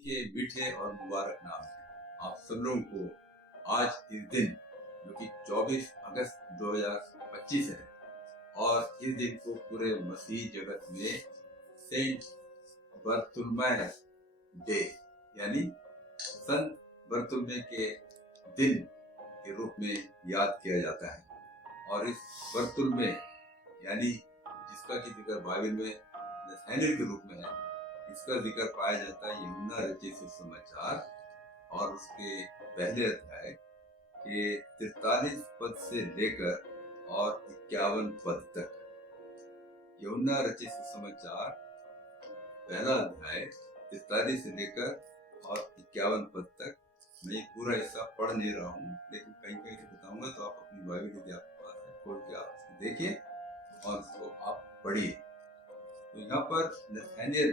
के मीठे और मुबारक नाम है। आप सब लोगों को आज इस दिन जो कि 24 अगस्त 2025 है और इस दिन को पूरे मसीह जगत में सेंट बरतुल्मै डे यानी संत बरतुल्मै के दिन के रूप में याद किया जाता है। और इस बरतुल्मै यानी जिसका की जिक्र बाइबल में नथानिएल के रूप में है, इसका जिक्र पाया जाता है यूहन्ना रचित सुसमाचार और उसके पहले अध्याय के 43 पद से लेकर और 51 पद तक। यूहन्ना रचित सुसमाचार पहला अध्याय 43 से लेकर और 51 पद तक। मैं ये पूरा हिस्सा पढ़ नहीं रहा हूँ, लेकिन कहीं कहीं से बताऊंगा, तो आप अपनी बाइबल यदि आपके पास है खोल के आप इसको देखिए और इसको आप पढ़िए। तो यहाँ पर नथानिएल,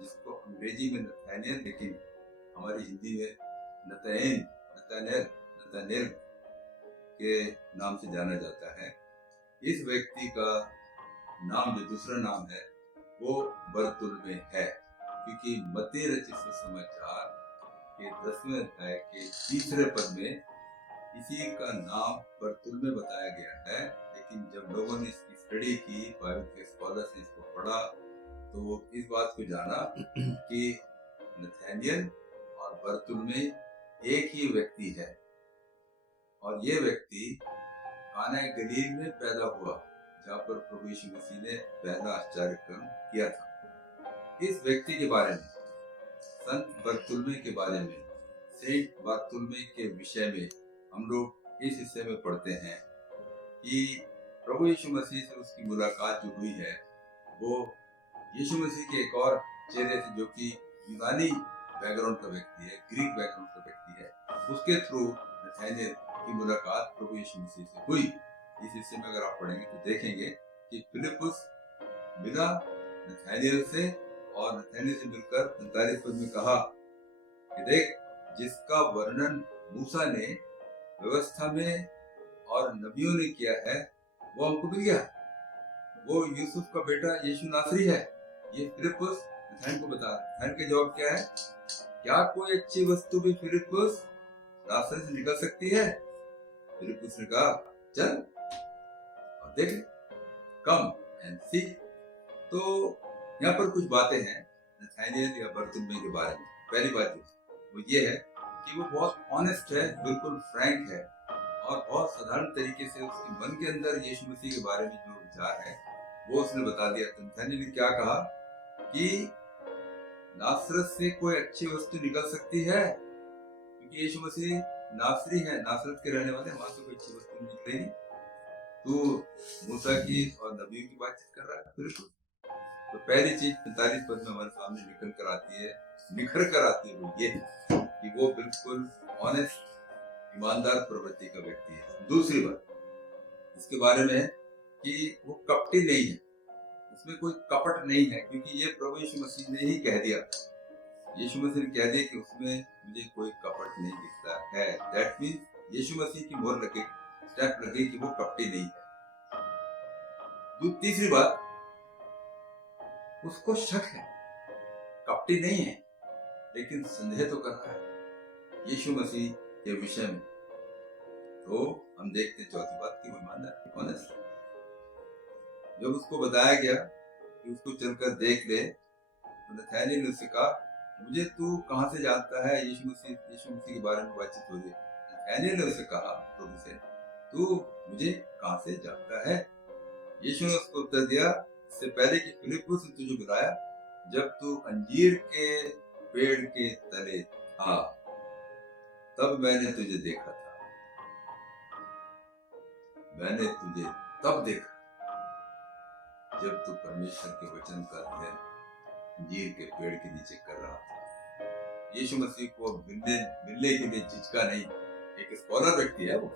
जिसको अंग्रेजी में नथानिएल लेकिन हमारी हिंदी में नथानिएल के नाम से जाना जाता है, इस व्यक्ति का नाम जो दूसरा नाम है वो बरतुल्मै है, क्योंकि मत्ती रचित सुसमाचार के 10वें अध्याय के 3 पद में इसी का नाम बरतुल्मै बताया गया है। लेकिन जब लोगों ने इसकी स्टडी की, बाइबल के स्कॉलर्स ने इसको पढ़ा, तो इस बात को जाना कि नथानिएल और बरतुल्मै एक ही व्यक्ति है और ये व्यक्ति काना गलील में पैदा हुआ, जहाँ पर प्रभु यीशु मसीह ने पहला आश्चर्य कर्म किया था। इस व्यक्ति के बारे में, संत बरतुल्मै के बारे में, सेंट बरतुल्मै के विषय में हम लोग इस हिस्से में पढ़ते हैं कि प्रभु यीशु मसीह से उसकी मुलाकात जो हुई है वो यीशु मसीह के एक और चेहरे से, जो कि यूनानी बैकग्राउंड का व्यक्ति है, ग्रीक बैकग्राउंड का व्यक्ति है, उसके थ्रू नथानिएल की मुलाकात प्रभु यीशु मसीह से हुई। इस हिस्से में अगर आप पढ़ेंगे तो देखेंगे कि फिलिपुस मिला नथानिएल से और नथानिएल से मिलकर 45 पद में कहा कि देख, जिसका वर्णन मूसा ने व्यवस्था में और नबियों ने किया है वो हमको मिल गया, वो यूसुफ का बेटा यीशु नासरी है। ये फिलिपुस नथानिएल को बता रहा है। नथानिएल का जवाब क्या है? क्या कोई अच्छी वस्तु भी फिलिपुस नासरी से निकल सकती है? फिलिपुस ने कहा चल और देख, कम एंड सी। तो यहाँ पर कुछ बातें हैं नथानिएल या बरतुल्मै के बारे में। पहली बात वो ये है कि वो बहुत ऑनेस्ट है, बिल्कुल फ्रैंक है और बहुत साधारण तरीके से उसके मन के अंदर यीशु मसीह के बारे में जो विचार है वो उसने बता दिया। नथानिएल ने क्या कहा कि नासरत से कोई अच्छी वस्तु निकल सकती है, क्योंकि यीशु मसीह नासरी है, नासरत के रहने वाले, वहां से कोई अच्छी वस्तु नहीं निकलेगी। तो मूसा की और नबियों की बातचीत कर रहा है बिल्कुल। तो पहली चीज 45 पद में हमारे सामने निकल कर आती है, निखर कर आती है, वो ये कि वो बिल्कुल ऑनेस्ट, ईमानदार प्रवृत्ति का व्यक्ति है। दूसरी बात इसके बारे में है कि वो कपटी नहीं है, उसमें कोई कपट नहीं है, क्योंकि ये प्रभु यीशु मसीह ने ही कह दिया। यीशु मसीह ने कह दिया कि उसमें मुझे कोई कपट नहीं दिखता है। दैट मीन्स यीशु मसीह की मोहर लगे, स्टैंप लगे कि वो कपटी नहीं है। तीसरी बात, उसको शक है, कपटी नहीं है लेकिन संदेह तो कर रहा है यीशु मसीह के विषय में। तो हम देखते हैं चौथी बात की वो ईमानदार, ऑनेस्ट। जब उसको बताया गया कि उसको चलकर देख ले, तो नथानिएल ने उससे कहा मुझे तू कहाँ से जानता है? यीशु मसीह के बारे में बातचीत हो रही है। नथानिएल ने उससे कहा प्रभु से, तू मुझे कहाँ से जानता है? यीशु ने उसको उत्तर दिया, इससे पहले कि फिलिपुस ने तुझे बुलाया, जब तू अंजीर के पेड़ के तले था, तब मैंने तुझे देखा था। मैंने तुझे तब देखा जब तू परमेश्वर के वचन का अध्ययन अंजीर के पेड़ के नीचे कर रहा था। यीशु मसीह को मिलने के लिए झिझका नहीं। एक स्कॉलर व्यक्ति है, वो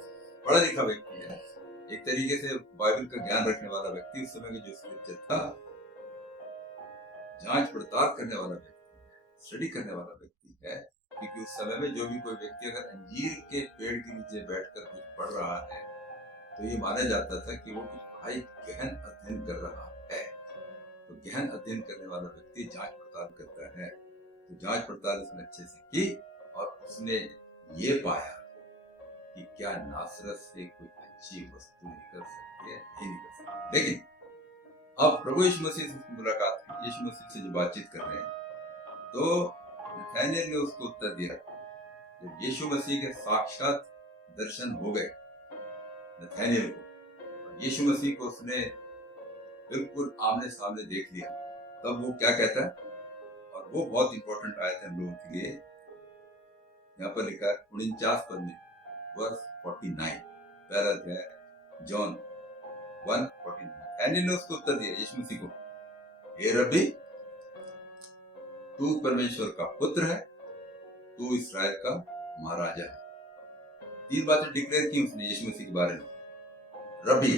पढ़ा लिखा व्यक्ति है, एक तरीके से बाइबल का ज्ञान रखने वाला व्यक्ति, उस समय के जो स्क्रिप्चर था जांच पड़ताल करने वाला व्यक्ति, स्टडी करने वाला व्यक्ति है। क्योंकि उस समय में जो भी कोई व्यक्ति अगर अंजीर के पेड़ के नीचे बैठकर कुछ पढ़ रहा है तो ये माना जाता था कि वो कुछ पढ़ाई गहन अध्ययन कर रहा है। तो गहन अध्ययन करने वाला व्यक्ति जांच पड़ताल करता है। तो जांच पड़ताल उसने अच्छे से की और उसने ये पाया कि क्या नासरत से कोई अच्छी वस्तु निकल सकती है, नहीं निकल सकती। लेकिन अब प्रभु यीशु मसीह से मुलाकात हुई, यीशु मसीह से जो बातचीत कर रहे हैं, तो नथानिएल ने उसको उत्तर दिया। जब यीशु मसीह के साक्षात दर्शन हो गए नथानिएल को, यीशु मसीह को उसने बिल्कुल आमने सामने देख लिया, तब वो क्या कहता है, और वो बहुत इंपॉर्टेंट आयत है हम लोगों के लिए। यहाँ पर लिखा है 49 पद में, वर्स 49, पहला अध्याय जॉन 1:49। नथानिएल ने उसको उत्तर दिया यीशु मसीह को, हे रब्बी, तू परमेश्वर का पुत्र है, तू इस्राएल का महाराजा है। 3 बातें डिक्लेयर की उसने यीशु मसीह के बारे में। रब्बी,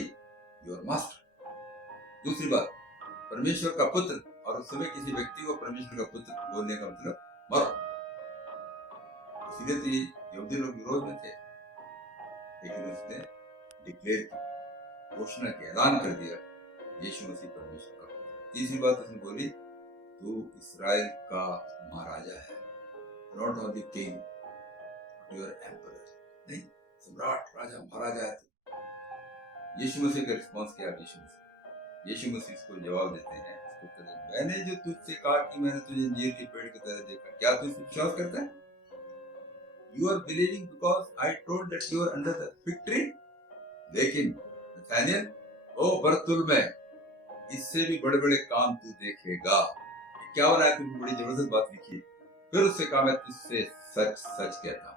योर मास्टर। दूसरी बात, परमेश्वर का पुत्र, और उस समय किसी व्यक्ति को परमेश्वर का पुत्र बोलने का मतलब मरो। इसलिए तो यहूदी लोग विरोध में थे, लेकिन उसने डिक्लेयर की, घोषणा की, ऐलान कर दिया यीशु मसीह परमेश्वर का पुत्र। तीसरी बात उसने बोली, तू इस्राएल का महाराजा है, not only king but your emperor, नहीं, सम्राट, राजा, महाराजा है। यीशु मसीह का रिस्पॉन्स क्या है? यीशु मसीह इसको जवाब देते हैं, मैंने जो तुझसे कहा कि मैंने तुझे अंजीर के पेड़ की तरह देखा, क्या तू इसे विश्वास करता है? You are believing because I told that you are under the fig tree? लेकिन नथानिएल, ओ बरतुल्मै, इससे भी बड़े बड़े काम तू देखेगा। क्या हो रहा है? तुमने बड़ी जबरदस्त बात लिखी। फिर उससे कहा, मैं तुझसे सच सच कहता हूँ,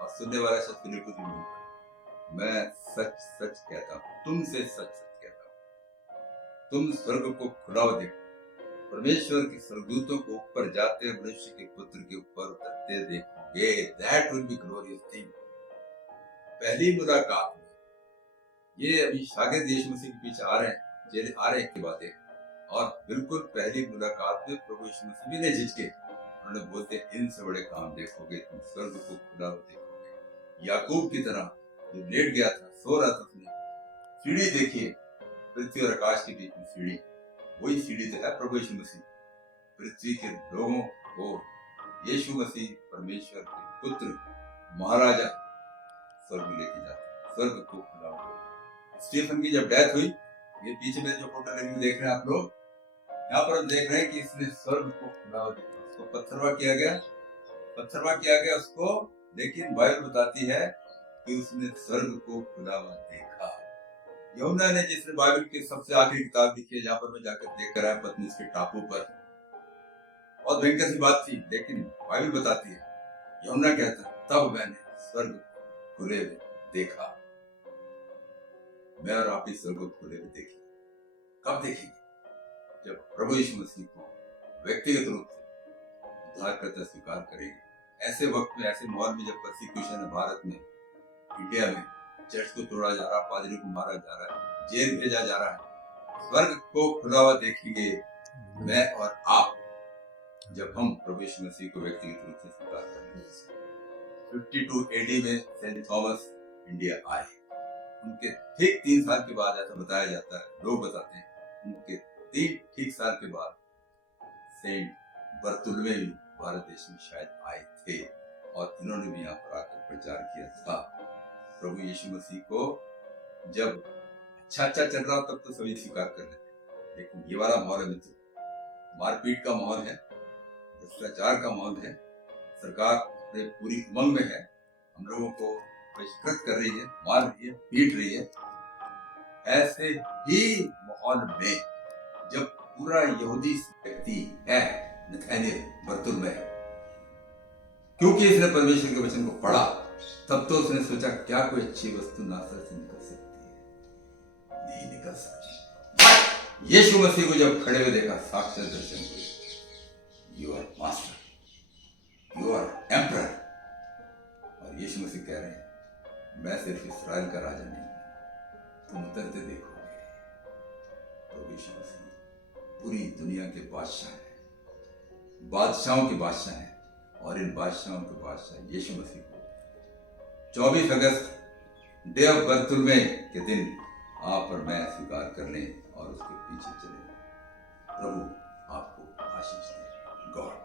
और सुनने वाला शब्द बिल्कुल भी नहीं, मैं सच सच कहता हूँ, तुमसे सच सच कहता हूँ, तुम स्वर्ग को खुला हुआ देखो, परमेश्वर के स्वर्गदूतों को ऊपर जाते, मनुष्य के पुत्र के ऊपर उतरते देखोगे। That will be glorious thing। पहली मुलाकात में, ये अभी शागिर्द यीशु मसीह के पीछे आ रहे हैं, जेल आ रहे हैं की बातें, और बिल्कुल पहली मुलाकात में प्रभु यीशु मसीह भी नहीं झिझके, उन्होंने बोलते, इनसे बड़े काम देखोगे, तुम स्वर्ग को खुला हुआ देखोगे। याकूब की तरह जो लेट गया था, सो रहा था, उसने सीढ़ी देखिए, पृथ्वी और आकाश के बीच में सीढ़ी, वही सीढ़ी से है प्रभु यीशु मसीह, पृथ्वी के लोगों को यीशु मसीह परमेश्वर के पुत्र महाराजा स्वर्ग में लेके जाते, स्वर्ग को खुला हुआ। स्टीफन की जब डेथ हुई, ये पीछे में जो फोटो लगी देख रहे हैं आप लोग, यहाँ पर हम देख रहे हैं कि इसने स्वर्ग को खुला हुआ देखा, उसको पत्थरवा किया गया उसको, लेकिन बाइबल बताती है कि उसने स्वर्ग को खुला हुआ देखा। यूहन्ना ने, जिसने बाइबल की सबसे आखिरी किताब लिखी है, जहाँ पर मैं जाकर देख कर आया पत्नीस के टापू पर, बहुत भयंकर सी बात थी, लेकिन बाइबल बताती है, यूहन्ना कहता, तब मैंने स्वर्ग खुले हुए देखा। मैं और आप इस स्वर्ग को खुले हुए देखेंगे। कब देखेंगे? जब प्रभु यीशु मसीह को व्यक्तिगत रूप से उद्धारकर्ता स्वीकार करेंगे। ऐसे वक्त में, ऐसे माहौल में, जब परसिक्यूशन है भारत में, इंडिया में, चर्च को तोड़ा जा रहा, पादरी को मारा जा रहा है, जेल भेजा जा रहा है, स्वर्ग को खुला हुआ देखेंगे मैं और आप, जब हम प्रभु यीशु मसीह को व्यक्तिगत रूप से स्वीकार करेंगे। 52 AD में सेंट थॉमस इंडिया आए, उनके ठीक 3 साल के बाद, ऐसा बताया जाता है, लोग बताते हैं, उनके 3 ठीक साल के बाद सेंट बरतुल्मै भी भारत देश में शायद आए थे, और इन्होंने भी यहाँ पर आकर प्रचार किया था प्रभु यीशु मसीह को। जब अच्छा चल रहा हो तब तो सभी स्वीकार कर लेते, लेकिन ये वाला माहौल है मित्र, मारपीट का माहौल है, भ्रष्टाचार का माहौल है, सरकार अपने पूरी उमंग में है, हम लोगों को बहिष्कृत कर रही है, मार रही है, पीट रही है। ऐसे ही माहौल में जब पूरा यहूदी व्यक्ति है नथानिएल बरतुल्मै, क्योंकि इसने परमेश्वर के वचन को पढ़ा, तब तो उसने सोचा, क्या कोई अच्छी वस्तु नासरत से निकल सकती है? नहीं निकल सकती। यीशु मसीह को जब खड़े हुए देखा, साक्षात दर्शन हुए, you are master, you are emperor. और यीशु मसीह कह रहे हैं, मैं सिर्फ इस्राएल का राजा नहीं, तुम उतरते देखोगे। तो यीशु मसीह पूरी दुनिया के बादशाह हैं, बादशाहों के बादशाह हैं, और इन बादशाहों के बादशाह यीशु मसीह को 24 अगस्त डे ऑफ बरतुल्मै के दिन आप और मैं स्वीकार कर लें और उसके पीछे चले। प्रभु आपको आशीष दे। गॉड